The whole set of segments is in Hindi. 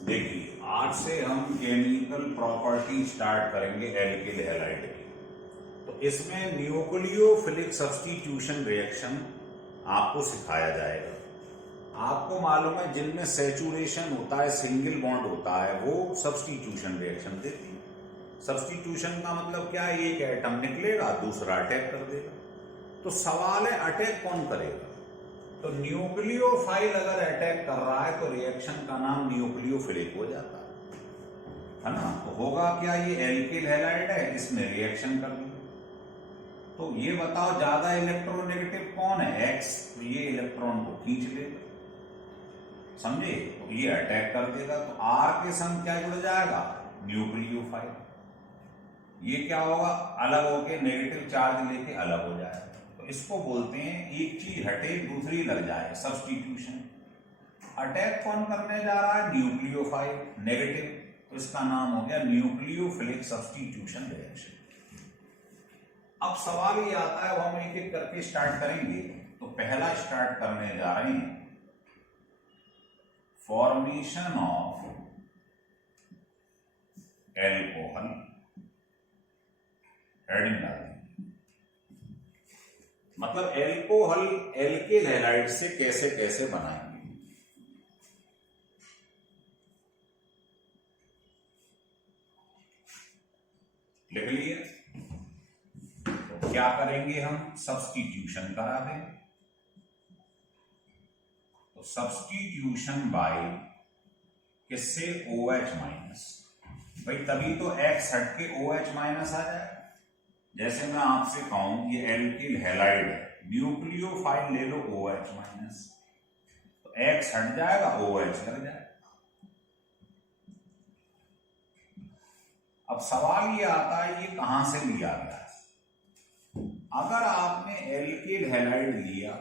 देखिए, आज से हम केमिकल प्रॉपर्टी स्टार्ट करेंगे एल्किल हैलाइड की। तो इसमें न्यूक्लियोफिलिक सब्स्टिट्यूशन रिएक्शन आपको सिखाया जाएगा। आपको मालूम है जिनमें सैचुरेशन होता है, सिंगल बॉन्ड होता है, वो सब्स्टिट्यूशन रिएक्शन देती है। सब्स्टिट्यूशन का मतलब क्या है? एक एटम निकलेगा, दूसरा अटैक कर देगा। तो सवाल है अटैक कौन करेगा? तो न्यूक्लियोफाइल अगर अटैक कर रहा है तो रिएक्शन का नाम न्यूक्लियोफिलिक हो जाता है ना। तो होगा क्या? ये एल्किल हैलाइड है, इसमें रिएक्शन कर दिया। तो ये बताओ ज्यादा इलेक्ट्रोनेगेटिव कौन है? एक्स। तो ये इलेक्ट्रॉन को खींच लेगा, समझे? तो ये अटैक कर देगा। तो आर के संग क्या जुड़ जाएगा? न्यूक्लियोफाइल। ये क्या होगा? अलग होके नेगेटिव चार्ज लेके अलग हो जाएगा। तो इसको बोलते हैं एक चीज हटे दूसरी लग जाए, सब्स्टिट्यूशन। अटैक कौन करने जा रहा है? Nucleophile, negative. तो इसका नाम हो गया न्यूक्लियोफिलिक सब्स्टिट्यूशन रिएक्शन। अब सवाल ये आता है, वो हम एक एक करके स्टार्ट करेंगे। तो पहला स्टार्ट करने जा रहे हैं फॉर्मेशन ऑफ एल्कोहल। हेडिंग डाल देंगे, मतलब एल्कोहल एल्किल हैलाइड से कैसे कैसे बनाएंगे। लिख लिए? तो क्या करेंगे हम? सब्स्टिट्यूशन करा देंगे। तो सब्स्टिट्यूशन बाय किससे? OH minus. भाई तभी तो X हट के OH माइनस आ जाए। जैसे मैं आपसे कहूं ये एल्किल हैलाइड है, न्यूक्लियोफाइल ले लो OH माइनस, तो X हट जाएगा, OH लग जाएगा। अब सवाल ये आता है ये कहां से लिया गया है? अगर आपने एल्किल हैलाइड लिया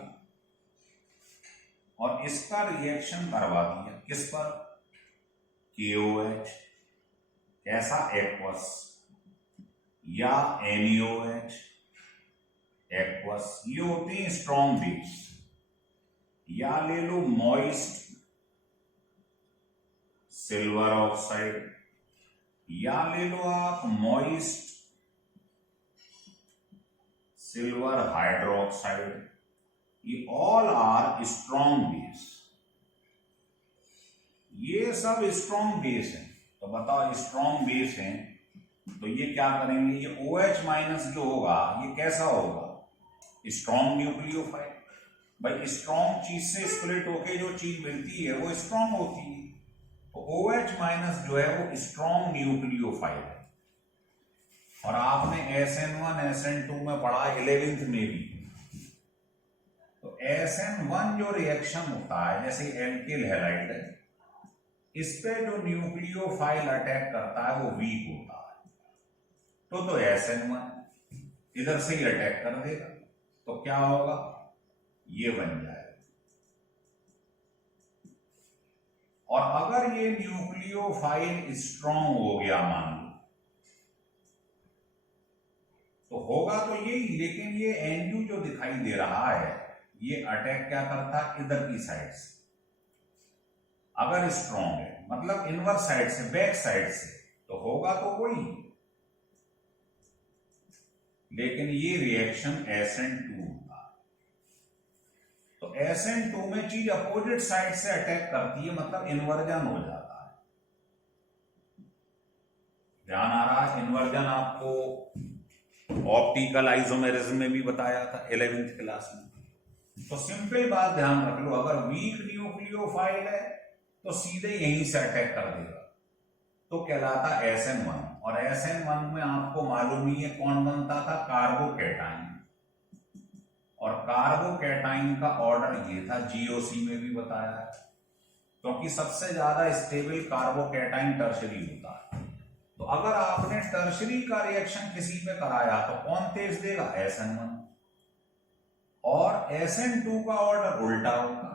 और इसका रिएक्शन करवा दिया किस पर? KOH, कैसा? एक्वस, या NaOH, एक्वस, ये होते हैं स्ट्रॉन्ग बेस। या ले लो मॉइस्ट सिल्वर ऑक्साइड, या ले लो आप मॉइस्ट सिल्वर हाइड्रोक्साइड। ये ऑल आर स्ट्रॉन्ग बेस। ये सब स्ट्रॉन्ग बेस है। तो बताओ स्ट्रॉन्ग बेस है तो ये क्या करेंगे? ये OH माइनस जो होगा ये कैसा होगा? Strong nucleophile. भाई स्ट्रॉन्ग चीज से स्प्लिट होके जो चीज मिलती है वो स्ट्रॉन्ग होती है। तो OH माइनस जो है वो स्ट्रॉन्ग न्यूक्लियोफाइल है। और आपने SN1 SN2 में पढ़ा 11th में भी। तो SN1 जो रिएक्शन होता है, जैसे एल्किल हैलाइड है, इस पे जो न्यूक्लियोफाइल अटैक करता है वो वीक होता है। तो SN1 इधर से ही अटैक कर देगा। तो क्या होगा? ये बन जाएगा। और अगर ये न्यूक्लियोफाइल स्ट्रॉन्ग हो गया मान लो, तो होगा तो यही, लेकिन ये NU जो दिखाई दे रहा है ये अटैक क्या करता है? इधर की साइड से। अगर स्ट्रॉन्ग है मतलब इनवर्स साइड से, बैक साइड से, तो होगा तो वही। लेकिन ये रिएक्शन SN2 होगा। तो SN2 में चीज अपोजिट साइड से अटैक करती है, मतलब इन्वर्जन हो जाता है। ध्यान आ रहा है? इन्वर्जन आपको ऑप्टिकल आइसोमेरिज्म में भी बताया था 11th क्लास में। तो सिंपल बात ध्यान रख लो, अगर वीक न्यूक्लियोफाइल है तो सीधे यहीं से अटैक कर देगा, तो कहलाता SN1। और SN1 में आपको मालूम ही है कौन बनता था? कार्बोकैटाइन। और कार्बोकैटाइन का ऑर्डर ये था, GOC में भी बताया, क्योंकि सबसे ज्यादा स्टेबल कार्बोकैटाइन टर्शरी होता है। तो अगर आपने टर्शरी का रिएक्शन किसी पे कराया तो कौन तेज देगा? SN1। और SN2 का ऑर्डर उल्टा होगा।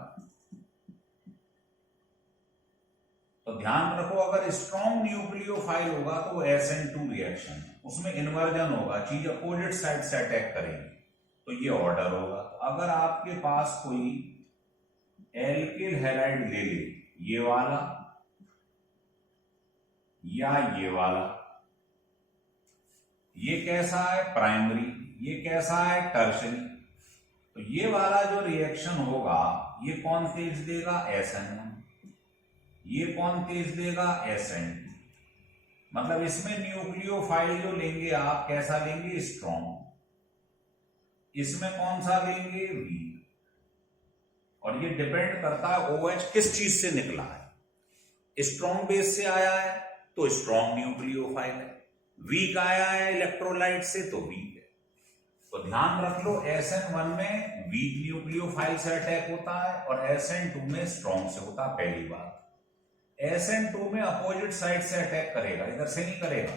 तो ध्यान रखो, अगर स्ट्रॉन्ग न्यूक्लियोफाइल होगा तो वो SN2 रिएक्शन है, उसमें इन्वर्जन होगा, चीज अपोजिट साइड से अटैक करेगी, तो ये ऑर्डर होगा। अगर आपके पास कोई एल्किल हैलाइड ले ले, ये वाला या ये वाला, ये कैसा है प्राइमरी, ये कैसा है टर्शरी। तो ये वाला जो रिएक्शन होगा ये कौन तेज देगा, SN1, ये कौन तेज देगा, SN2। मतलब इसमें न्यूक्लियोफाइल जो लेंगे आप कैसा लेंगे, स्ट्रॉन्ग, इसमें कौन सा लेंगे, वीक। और ये डिपेंड करता है OH किस चीज से निकला है, स्ट्रॉन्ग बेस से आया है तो स्ट्रॉन्ग न्यूक्लियोफाइल है, वीक आया है इलेक्ट्रोलाइट से तो वीक है। तो ध्यान रख लो SN1 में वीक न्यूक्लियोफाइल से अटैक होता है और SN2 में स्ट्रॉन्ग से होता है। पहली बात, SN2 में अपोजिट साइड से अटैक करेगा, इधर से नहीं करेगा।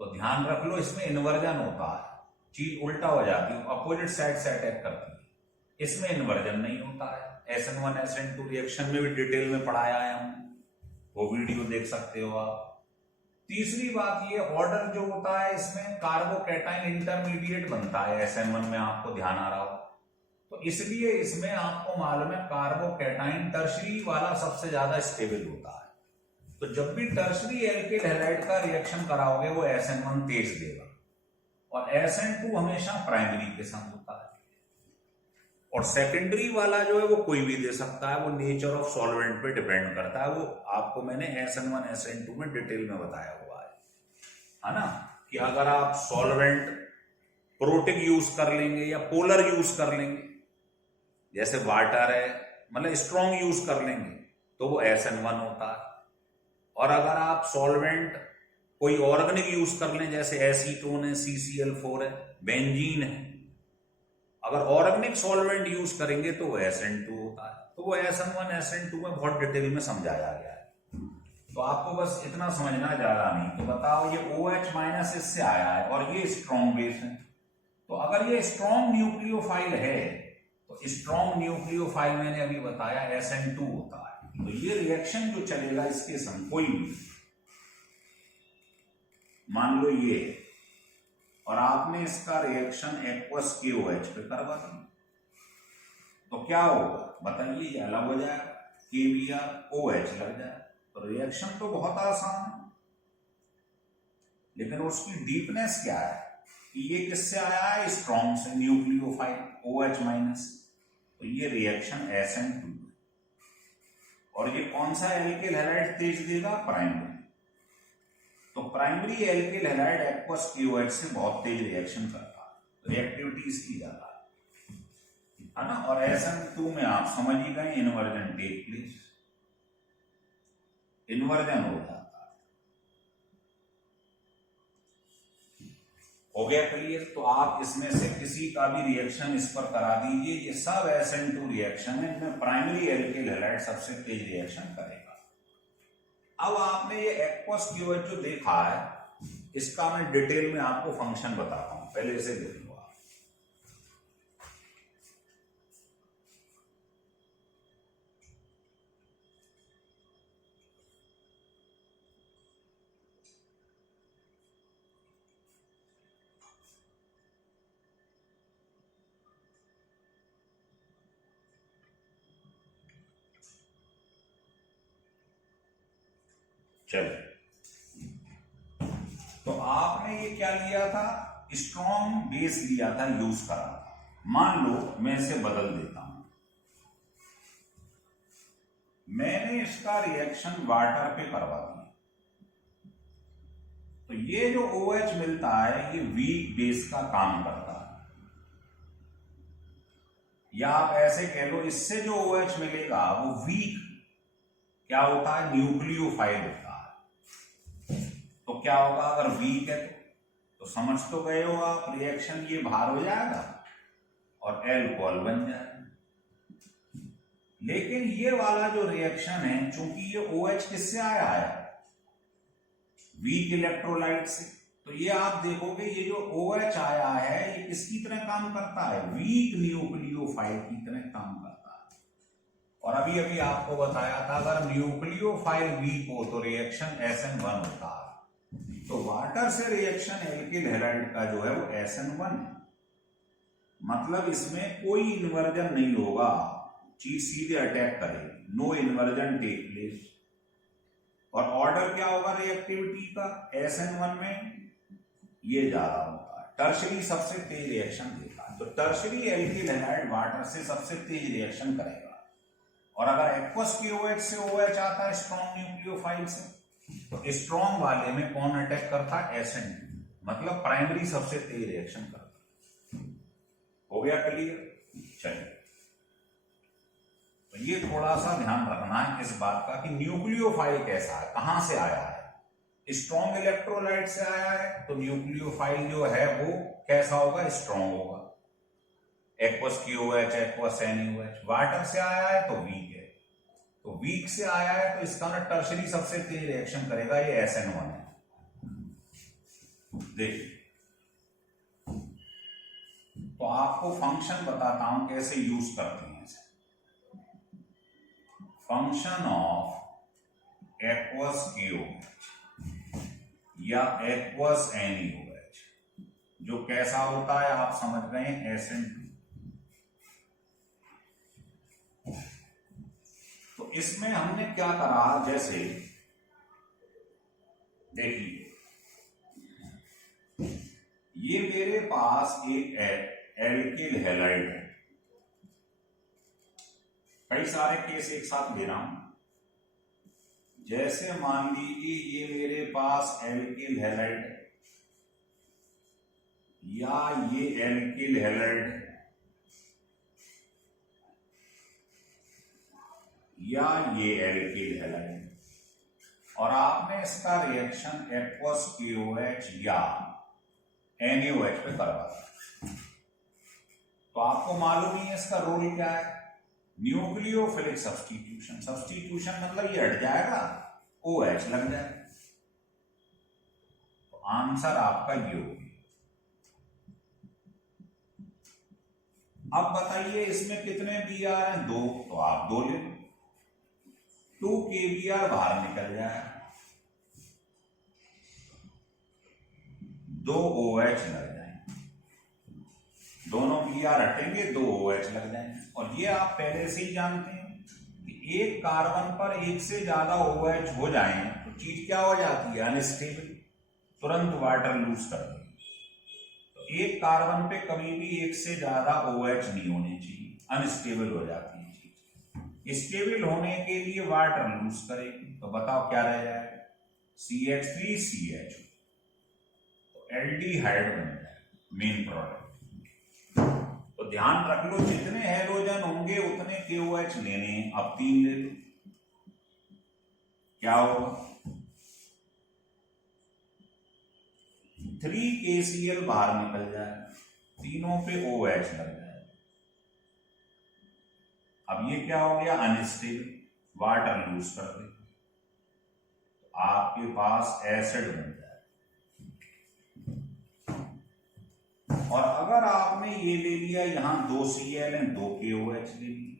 तो ध्यान रख लो इसमें इन्वर्जन होता है, चीज उल्टा हो जाती है, अपोजिट साइड से अटैक करती है, इसमें इन्वर्जन नहीं होता है। SN1 SN2 रिएक्शन में भी डिटेल में पढ़ाया है हम, वो वीडियो देख सकते हो आप। तीसरी बात ये ऑर्डर जो होता है इसमें कार्बोकैटाइन इंटरमीडिएट बनता है SN1 में, आपको ध्यान आ रहा हो तो इसलिए इसमें आपको मालूम है कार्बोकैटाइन टर्शरी वाला सबसे ज्यादा स्टेबल होता है। तो जब भी टर्शरी एल्किल हैलाइड का रिएक्शन कराओगे वो SN1 तेज देगा और SN2 हमेशा प्राइमरी के संग होता है। और सेकेंडरी वाला जो है वो कोई भी दे सकता है, वो नेचर ऑफ सॉल्वेंट पे डिपेंड करता है। वो आपको मैंने SN1 SN2 में डिटेल में बताया हुआ है ना, कि अगर आप सॉल्वेंट प्रोटिक यूज कर लेंगे या पोलर यूज कर लेंगे, जैसे वाटर है, मतलब स्ट्रॉन्ग यूज कर लेंगे तो वो SN1 होता है। और अगर आप सॉल्वेंट कोई ऑर्गेनिक यूज कर लें, जैसे एसीटोन है, CCl4 है, बेंजीन है, अगर ऑर्गेनिक सॉल्वेंट यूज करेंगे तो वो SN2 होता है। तो वो SN1 SN2 में बहुत डिटेल में समझाया गया है, तो आपको बस इतना समझना ज्यादा नहीं। तो बताओ ये OH माइनस इससे आया है और ये स्ट्रॉन्ग बेस है, तो अगर ये स्ट्रॉन्ग न्यूक्लियोफाइल है तो स्ट्रॉन्ग न्यूक्लियोफाइल मैंने अभी बताया SN2 होता है। तो ये रिएक्शन जो चलेगा इसके संग कोई भी, मान लो ये, और आपने इसका रिएक्शन एक्वस KOH पे करवा दिया तो क्या होगा बताइए, ये अलग हो जाएगा, KBrOH लग जाए। तो रिएक्शन तो बहुत आसान है, लेकिन उसकी डीपनेस क्या है कि ये किससे आया है, स्ट्रॉन्ग से, न्यूक्लियोफाइल OH माइनस। तो ये रिएक्शन SN2 और ये कौन सा एल्किल हैलाइड तेज देगा, प्राइमरी। तो primary alkyl halide aqueous KOH से बहुत तेज रिएक्शन करता है, रिएक्टिविटी इसकी ज्यादा है ना। और SN2 में आप समझ ही गए इन्वर्जन टेक प्लेस, इन्वर्जन हो जाता है। हो गया क्लियर। तो आप इसमें से किसी का भी रिएक्शन इस पर करा दीजिए, ये सब SN2 रिएक्शन है, इनमें प्राइमरी एल्किल हैलाइड सबसे तेज रिएक्शन करेगा। अब आपने ये एक्वस KOH जो देखा है, इसका मैं डिटेल में आपको फंक्शन बताता हूं, पहले इसे देख लो आप। चलो, तो आपने ये क्या लिया था, स्ट्रॉन्ग बेस लिया था, यूज करा था। मान लो मैं इसे बदल देता हूं, मैंने इसका रिएक्शन वाटर पे करवा दिया, तो ये जो OH मिलता है ये वीक बेस का काम करता है, या आप ऐसे कह लो इससे जो OH मिलेगा वो वीक क्या होता है, न्यूक्लियोफाइल होता है। तो क्या होगा, अगर वीक है तो समझ तो गए हो आप, रिएक्शन ये बाहर हो जाएगा और एल्कोहल बन जाएगा। लेकिन ये वाला जो रिएक्शन है, चूंकि ये OH किससे आया है, वीक इलेक्ट्रोलाइट से, तो ये आप देखोगे ये जो OH आया है ये किसकी तरह काम करता है, वीक न्यूक्लियोफाइल की तरह काम करता है। और अभी अभी आपको बताया था अगर न्यूक्लियोफाइल वीक हो तो रिएक्शन SN1 होता है। तो वाटर से रिएक्शन एल्किल हैलाइड का जो है वो SN1 है, मतलब इसमें कोई इन्वर्जन नहीं होगा, चीज सीधे अटैक करेगी, नो इन्वर्जन टेक प्लेस। और ऑर्डर क्या होगा रिएक्टिविटी का, SN1 में ये ज्यादा होता है। टर्शरी सबसे तेज रिएक्शन देता है, तो टर्शरी एल्किल हैलाइड वाटर से सबसे तेज रिएक्शन करेगा। और अगर एक्वस KOH से OH आता है स्ट्रॉन्ग न्यूक्लियोफाइल से, तो स्ट्रॉन्ग वाले में कौन अटैक करता है, SN, मतलब प्राइमरी सबसे तेज रिएक्शन करता है। हो गया क्लियर? चलिए, तो ये थोड़ा सा ध्यान रखना है इस बात का कि न्यूक्लियोफाइल कैसा है, कहां से आया है। स्ट्रॉन्ग इलेक्ट्रोलाइट से आया है तो न्यूक्लियोफाइल जो है वो कैसा होगा, स्ट्रॉन्ग होगा। Aqueous KOH, aqueous NaOH। Water से आया है तो वीक है, तो वीक से आया है तो इसका ना टर्शरी सबसे तेज रिएक्शन करेगा, ये SN1 है। देखिए, तो आपको फंक्शन बताता हूं कैसे यूज करते हैं इसे। फंक्शन ऑफ एक्वस KOH या एक्वस NaOH जो कैसा होता है आप समझ गए, SN2। तो इसमें हमने क्या करा, जैसे देखिए ये मेरे पास एक एल्किल हैलाइड है, कई सारे केस एक साथ ले रहा हूं। जैसे मान लीजिए ये मेरे पास एल्किल हैलाइड है या ये एल्किल हैलाइड है या ये एल्किल हैलाइड है, और आपने इसका रिएक्शन एक्वस KOH या NaOH पे करवा दिया, तो आपको मालूम ही है इसका रोल क्या है, न्यूक्लियोफिलिक सब्स्टिट्यूशन। सब्स्टिट्यूशन मतलब ये हट जाएगा, OH लग जाएगा। तो आंसर आपका ये हो गया। अब बताइए इसमें कितने Br हैं, 2, तो आप 2 ले लो, 2 kBr बाहर निकल जाएगा, 2 OH लग जाएंगे, दोनों Br हटेंगे, 2 OH लग जाएंगे। और ये आप पहले से ही जानते हैं कि एक कार्बन पर एक से ज्यादा OH हो जाए तो चीज क्या हो जाती है, अनस्टेबल, तुरंत वाटर लूज कर देगी। तो एक कार्बन पे कभी भी एक से ज्यादा OH नहीं होने चाहिए, अनस्टेबल हो जाती है चीज। स्टेबल होने के लिए वाटर लूज करेगी, तो बताओ क्या रह जाएगा, CH3CH, तो एल्डिहाइड बन जाएगा मेन प्रोडक्ट। तो ध्यान रख लो जितने हैलोजन होंगे उतने KOH लेने हैं। अब 3 ले लो, क्या होगा, 3 KCl बाहर निकल जाएगा, तीनों पे OH लग जाएगा। अब ये क्या हो गया, अनस्टेबल, वाटर लूज कर दे, तो आपके पास एसिड बन जाएगा। और अगर आपने ये ले लिया, यहां 2 Cl हैं, 2 KOH ले लिया,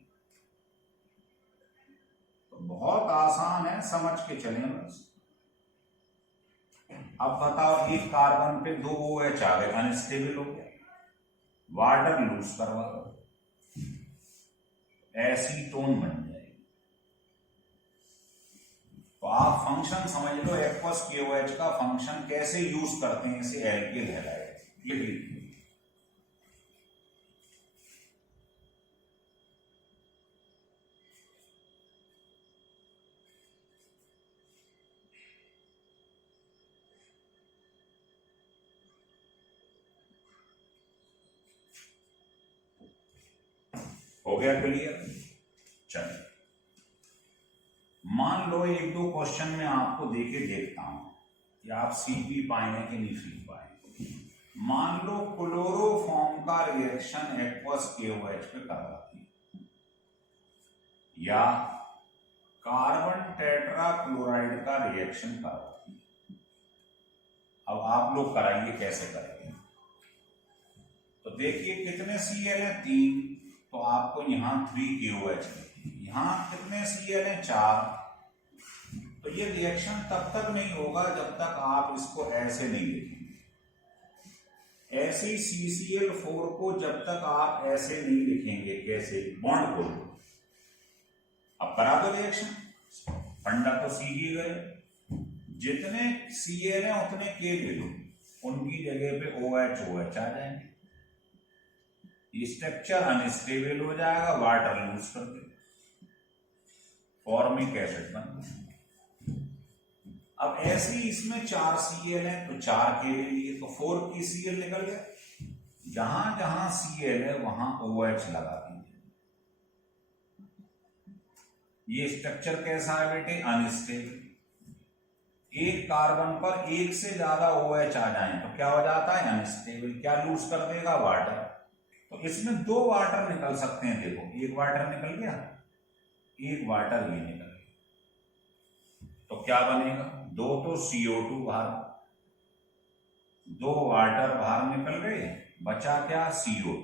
तो बहुत आसान है, समझ के चलें बस। अब बताओ एक कार्बन पे 2 OH आ गए, अनस्टेबल हो गया, वाटर लूज करवा दो, एसीटोन बन जाएगी। तो आप फंक्शन समझ लो एक्वस KOH का फंक्शन कैसे यूज करते हैं इसे एल्किल हैलाइड, लिख लीजिए। हो गया क्लियर? चलिए, मान लो 1-2 क्वेश्चन में आपको देके देखता हूं कि आप सीपी पाएंगे कि नहीं सीख पाएंगे। मान लो क्लोरोफॉर्म का रिएक्शन एक्वस KOH पे करवाती है, या कार्बन टेट्रा क्लोराइड का रिएक्शन करवाती है। अब आप लोग कराइए कैसे करेंगे। तो देखिए कितने Cl है, 3, तो आपको यहां 3 KOH लिखिए, यहां कितने Cl है, 4। तो ये रिएक्शन तब तक नहीं होगा जब तक आप इसको ऐसे नहीं लिखेंगे, ऐसे CCl4 को जब तक आप ऐसे नहीं लिखेंगे, कैसे, बॉन्ड को। अब करा दो रिएक्शन, फंडा तो सीख ही गए, जितने Cl हैं उतने K ले लो, उनकी जगह पे OH OH आ जाएंगे, ये स्ट्रक्चर अनस्टेबल हो जाएगा, वाटर लूज कर दे, फॉर्मिक एसिड बन गया। अब ऐसे ही इसमें 4 Cl है तो 4 K ले लिए, तो 4 की Cl निकल गया, जहां जहां Cl है वहां OH लगा दीजिए। ये स्ट्रक्चर कैसा है बेटे, अनस्टेबल। एक कार्बन पर एक से ज्यादा OH आ जाए तो क्या हो जाता है, अनस्टेबल। क्या लूज कर देगा, वाटर। तो इसमें 2 वाटर निकल सकते हैं, देखो एक वाटर निकल गया, एक वाटर ये निकल गया, तो क्या बनेगा, 2 तो CO2 बाहर, 2 वाटर बाहर निकल गए, बचा क्या, CO2।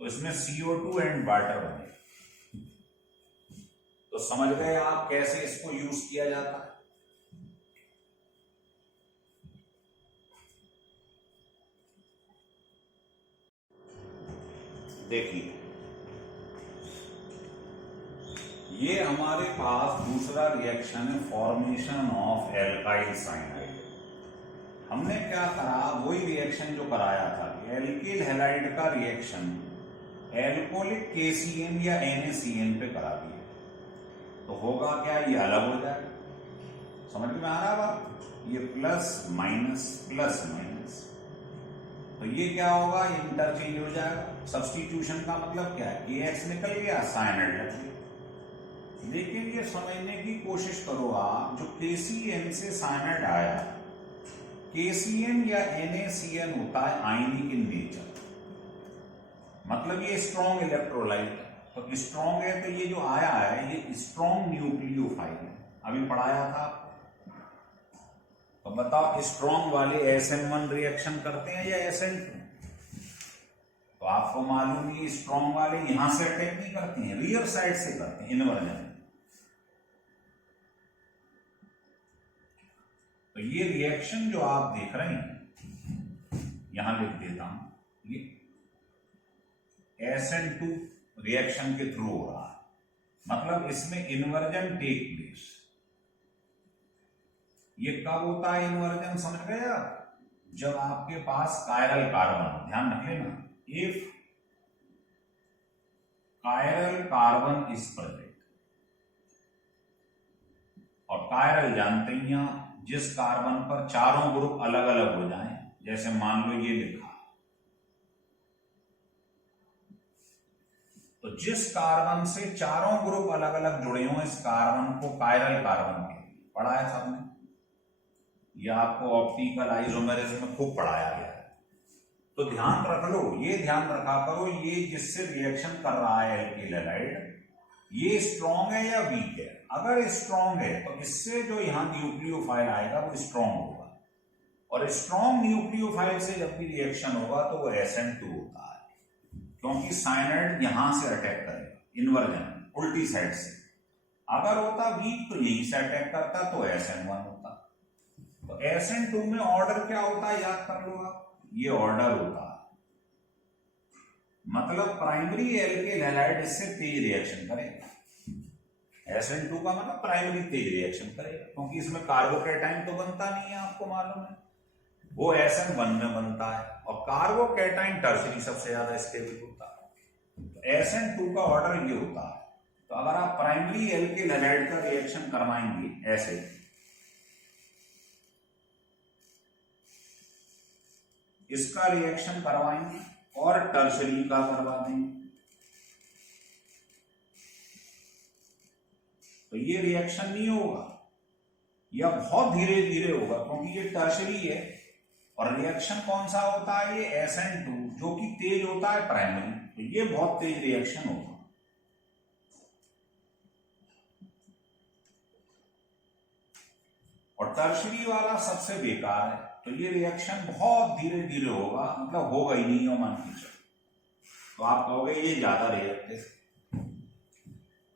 तो इसमें CO2 एंड वाटर बनेगा। तो समझ गए आप कैसे इसको यूज किया जाता है। देखिए ये हमारे पास दूसरा रिएक्शन है, फॉर्मेशन ऑफ एल्काइल साइनाइड। हमने क्या करा, वही रिएक्शन जो कराया था, एल्किल हैलाइड का रिएक्शन एल्कोहलिक KCN या NaCN पे करा दिया। तो होगा क्या, ये अलग हो जाएगा, समझ में आ रहा बात, ये प्लस माइनस प्लस माइनस, तो ये क्या होगा, इंटरचेंज हो जाएगा। सब्स्टिट्यूशन का मतलब क्या है, KX निकल गया, साइनाइड लग गया। लेकिन ये समझने की कोशिश करो आप, जो KCN से साइनाइड आया, KCN या NaCN होता है आयनिक इन नेचर, मतलब ये स्ट्रॉन्ग इलेक्ट्रोलाइट है। तो स्ट्रॉन्ग है तो ये जो आया है ये स्ट्रॉन्ग न्यूक्लियोफाइल है, अभी पढ़ाया था आपको। तो बताओ स्ट्रॉन्ग वाले SN1 रिएक्शन करते हैं या SN2? तो आपको मालूम है स्ट्रॉन्ग वाले यहां से अटैक नहीं करते हैं, रियर साइड से करते हैं, इन्वर्जन। तो ये रिएक्शन जो आप देख रहे हैं, यहां लिख देता हूं, ये SN2 रिएक्शन के थ्रू हो रहा है, मतलब इसमें इन्वर्जन टेक प्लेस। ये कब होता है इन्वर्जन, समझ गए आप, जब आपके पास कायरल कार्बन, ध्यान रख लेना, if chiral carbon is present, और कायरल जानते ही हैं, जिस कार्बन पर चारों ग्रुप अलग अलग हो जाएं, जैसे मान लो ये लिखा, तो जिस कार्बन से चारों ग्रुप अलग अलग जुड़े हों इस कार्बन को कायरल कार्बन के, पढ़ाया था हमने, ये आपको ऑप्टिकल आइसोमेरिज्म में खूब पढ़ाया गया है। तो ध्यान रख लो, ये ध्यान रखा करो, ये जिससे रिएक्शन कर रहा है एल्किल हैलाइड, ये स्ट्रॉन्ग है या वीक है। अगर स्ट्रॉन्ग है तो इससे जो यहां न्यूक्लियोफाइल आएगा वो स्ट्रॉन्ग होगा, और स्ट्रॉन्ग न्यूक्लियोफाइल से जब भी रिएक्शन होगा तो वो SN2 होता है, क्योंकि साइनाइड यहां से अटैक करेगा, इन्वर्जन उल्टी साइड से। अगर होता वीक तो यहीं से अटैक करता तो SN1 होता। तो SN2 में ऑर्डर क्या होता है, याद कर लो आप, ये ऑर्डर होता है, मतलब प्राइमरी एल्किल हैलाइड इससे तेज रिएक्शन करेगा। SN2 का मतलब प्राइमरी तेज रिएक्शन करेगा, क्योंकि इसमें कार्बोकैटाइन तो बनता नहीं है, आपको मालूम है, वो SN1 में बनता है, और कार्बोकैटाइन टर्शरी सबसे ज्यादा स्टेबल होता है। तो SN2 का ऑर्डर ये होता है। तो अगर आप प्राइमरी एल्किल हैलाइड का रिएक्शन करवाएंगे ऐसे, इसका रिएक्शन करवाएंगे और टर्शरी का करवा देंगे, तो ये रिएक्शन नहीं होगा, या बहुत धीरे धीरे होगा, क्योंकि ये टर्शरी है। और रिएक्शन कौन सा होता है, ये SN2 जो कि तेज होता है प्राइमरी, तो ये बहुत तेज रिएक्शन होगा। और टर्शरी वाला सबसे बेकार है, तो ये रिएक्शन बहुत धीरे धीरे होगा, मतलब होगा ही नहीं, मान के चलो, तो आप कहोगे ये ज्यादा रिएक्टिव।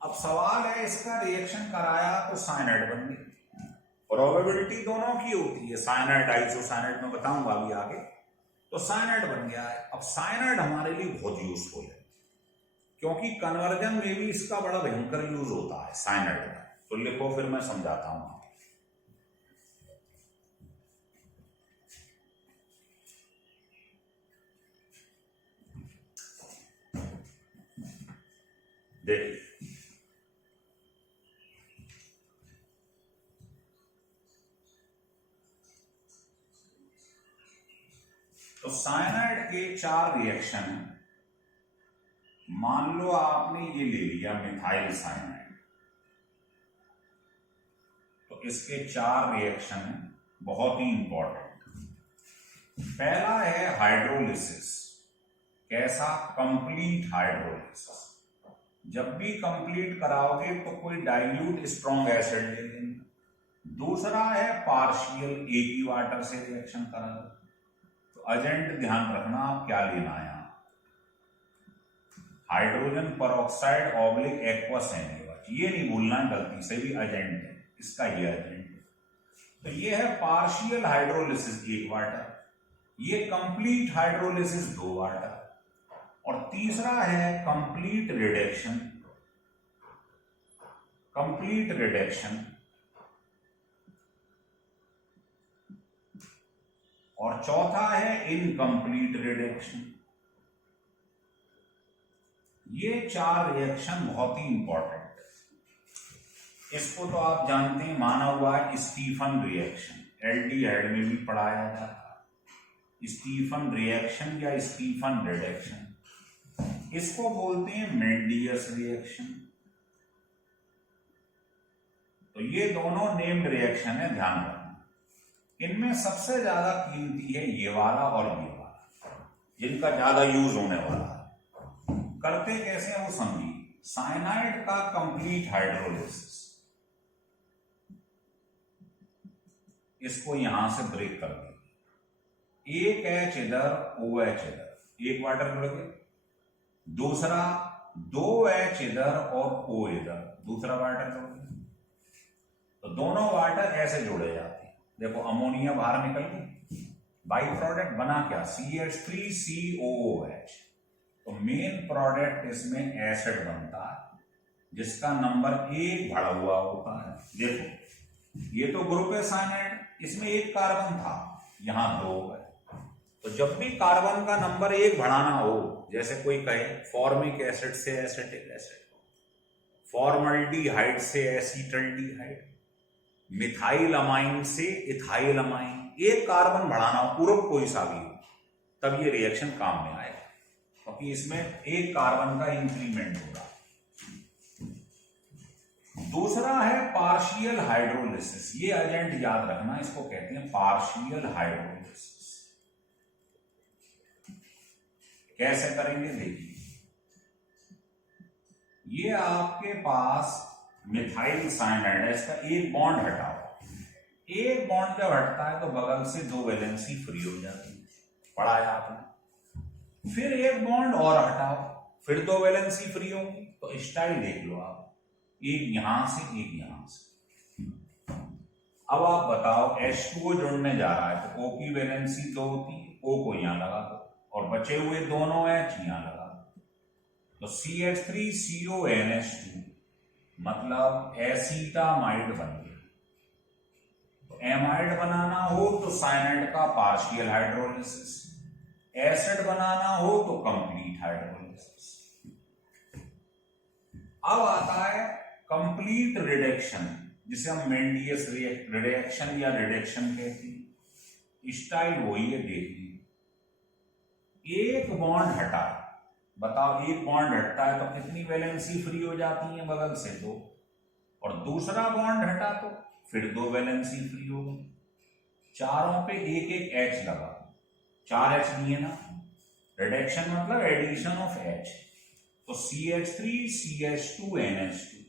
अब सवाल है, इसका रिएक्शन कराया तो साइनाइड बन गई, प्रोबेबिलिटी दोनों की होती है, साइनाइड आइसोसाइनाइड में बताऊंगा अभी आगे। तो साइनाइड बन गया है। अब साइनाइड हमारे लिए बहुत यूजफुल है, क्योंकि कन्वर्जन में भी इसका बड़ा भयंकर यूज होता है साइनाइड का। तो लिखो, फिर मैं समझाता हूं। देखिए तो साइनाइड के 4 रिएक्शन हैं। मान लो आपने ये ले लिया मिथाइल साइनाइड, तो इसके 4 रिएक्शन हैं, बहुत ही इंपॉर्टेंट। पहला है हाइड्रोलिसिस। कैसा? Complete hydrolysis. जब भी कंप्लीट कराओगे तो कोई डाइल्यूट स्ट्रॉन्ग एसिड ले लेंगे। दूसरा है पार्शियल, एक ही वाटर से रिएक्शन कराओ। तो एजेंट ध्यान रखना आप क्या लेना है, hydrogen peroxide oblique aqueous NaOH, ये नहीं भूलना गलती से भी, एजेंट है इसका, ये एजेंट है। तो ये है पार्शियल हाइड्रोलिसिस 1 वाटर, ये कंप्लीट हाइड्रोलिसिस 2 वाटर, और तीसरा है कंप्लीट रिडक्शन। कंप्लीट रिडक्शन और चौथा है इनकम्प्लीट रिडक्शन। ये 4 रिएक्शन बहुत ही इंपॉर्टेंट है। इसको तो आप जानते हैं, माना हुआ है स्टीफन रिएक्शन, एल्डिहाइड में भी पढ़ाया जाता है। स्टीफन रिएक्शन या स्टीफन रिडक्शन, इसको बोलते हैं मेंडियस रिएक्शन। तो ये दोनों नेम्ड रिएक्शन है, ध्यान रखना। इनमें सबसे ज्यादा कीमती है ये वाला और ये वाला, जिनका ज्यादा यूज होने वाला है। करते कैसे हैं वो समझिए। साइनाइड का कंप्लीट हाइड्रोलिसिस, इसको यहां से ब्रेक कर दिया, एक H इधर, OH इधर, 1 वाटर जुड़ गया। दूसरा 2 H इधर और O इधर, दूसरा वाटर जुड़ गया। तो दोनों वाटर ऐसे जोड़े जाते हैं। देखो अमोनिया बाहर निकल गई, बाई प्रोडक्ट बना क्या, CH3COOH। तो मेन प्रोडक्ट इसमें एसिड बनता है, जिसका नंबर 1 बढ़ा हुआ होता है। देखो ये तो ग्रुप है साइनाइड, इसमें 1 कार्बन था, यहां 2 है। तो जब भी कार्बन का नंबर 1 बढ़ाना हो, जैसे कोई कहे फॉर्मिक एसिड से एसिटिक एसिड, फॉर्मल्डिहाइड से एसीटल्डिहाइड, मिथाइल अमाइन से इथाइल अमाइन, 1 कार्बन बढ़ाना हो, पूरक कोई सा भी हो, तब ये रिएक्शन काम में आएगा, क्योंकि इसमें 1 कार्बन का इंक्रीमेंट होगा। दूसरा है पार्शियल हाइड्रोलिसिस। ये एजेंट याद रखना, इसको कहते हैं पार्शियल हाइड्रोलिसिस। कैसे करेंगे देखिए, ये आपके पास मिथाइल साइनाइड है, इसका 1 बॉन्ड हटाओ। 1 बॉन्ड जब हटता है तो बगल से 2 वैलेंसी फ्री हो जाती है, पढ़ाया आपने। फिर 1 बॉन्ड और हटाओ, फिर 2 वैलेंसी फ्री होंगी। तो स्टाइल देख लो आप, एक यहां से एक यहां से। अब आप बताओ H2O जुड़ने जा रहा है तो O की वैलेंसी 2 होती है, O को यहां लगा दो और बचे हुए दोनों H यहां लगा दो। तो CH3CONH2 मतलब एसीटामाइड बन गया। तो एमाइड बनाना हो तो साइनाइड का पार्शियल हाइड्रोलिसिस, एसिड बनाना हो तो कंप्लीट हाइड्रोलिसिस। अब आता है कंप्लीट रिडक्शन, जिसे हम मेंडियस रिडक्शन या रिडक्शन कहते हैं। स्टाइल वही है, देखिए 1 बॉन्ड हटा, बताओ 1 बॉन्ड हटता है तो कितनी वैलेंसी फ्री हो जाती है, बगल से 2, और दूसरा बॉन्ड हटा तो फिर 2 वैलेंसी फ्री हो गई। चारों पे 1-1 H लगा, 4 H नहीं है ना, रिडक्शन मतलब एडिशन ऑफ H। तो CH3CH2NH2,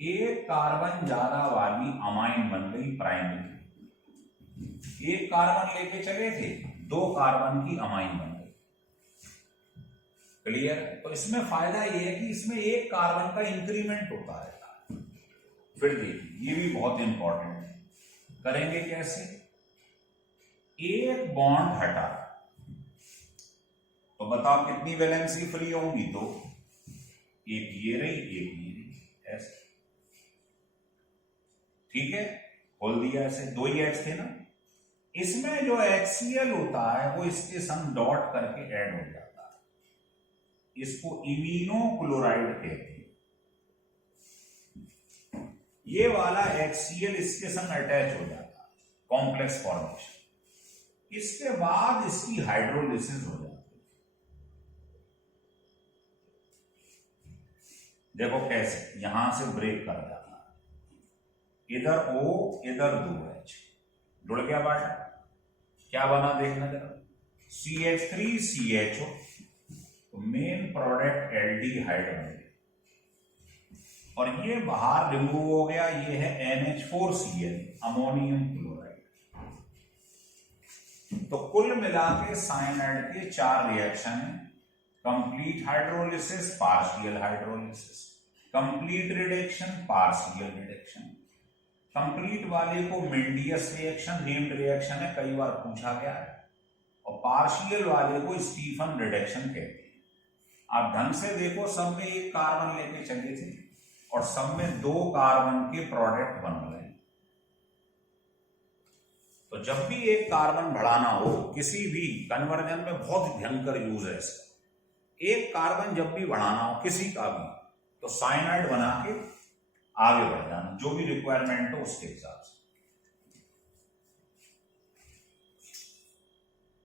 1 कार्बन ज्यादा वाली अमाइन बन गई प्राइमरी। 1 कार्बन लेके चले थे, 2 कार्बन की अमाइन बन गई। क्लियर? तो इसमें फायदा यह है कि इसमें 1 कार्बन का इंक्रीमेंट होता रहता है। फिर देखिए ये भी बहुत इंपॉर्टेंट है, करेंगे कैसे। 1 बॉन्ड हटा तो बताओ कितनी वैलेंसी फ्री होंगी, 2। एक ये रही, एक ये रही, ऐसे। ठीक है, खोल दिया ऐसे, 2 ही H थे ना। इसमें जो HCl होता है वो इसके संग डॉट करके ऐड हो जाता है। इसको इमिनोक्लोराइड कहते हैं। ये वाला HCl इसके संग अटैच हो जाता है, कॉम्प्लेक्स फॉर्मेशन। इसके बाद इसकी हाइड्रोलिसिस हो जाती है। देखो कैसे, यहां से ब्रेक कर जाता है, इधर O इधर 2H जुड़ गया बाटा, क्या बना देखना जरा, CH3CHO, तो मेन प्रोडक्ट एल्डिहाइड बन गया, और ये बाहर रिमूव हो गया, ये है NH4Cl, अमोनियम क्लोराइड। तो कुल मिला के साइनाइड के 4 रिएक्शन है, complete hydrolysis, partial hydrolysis, complete reduction, partial reduction. Complete वाले को मेंडियस रिएक्शन, नेम्ड रिएक्शन है, कई बार पूछा गया है, और पार्शियल वाले को स्टीफन रिडक्शन कहते हैं। आप ढंग से देखो, सब में एक कार्बन लेके चले थे और सब में 2 कार्बन के प्रोडक्ट बन गए। तो जब भी एक कार्बन बढ़ाना हो किसी भी कन्वर्जन में, बहुत भयंकर यूज है इसका। एक कार्बन जब भी बढ़ाना हो किसी का भी, तो साइनाइड बना के आगे बढ़ जाना, जो भी रिक्वायरमेंट हो उसके हिसाब से।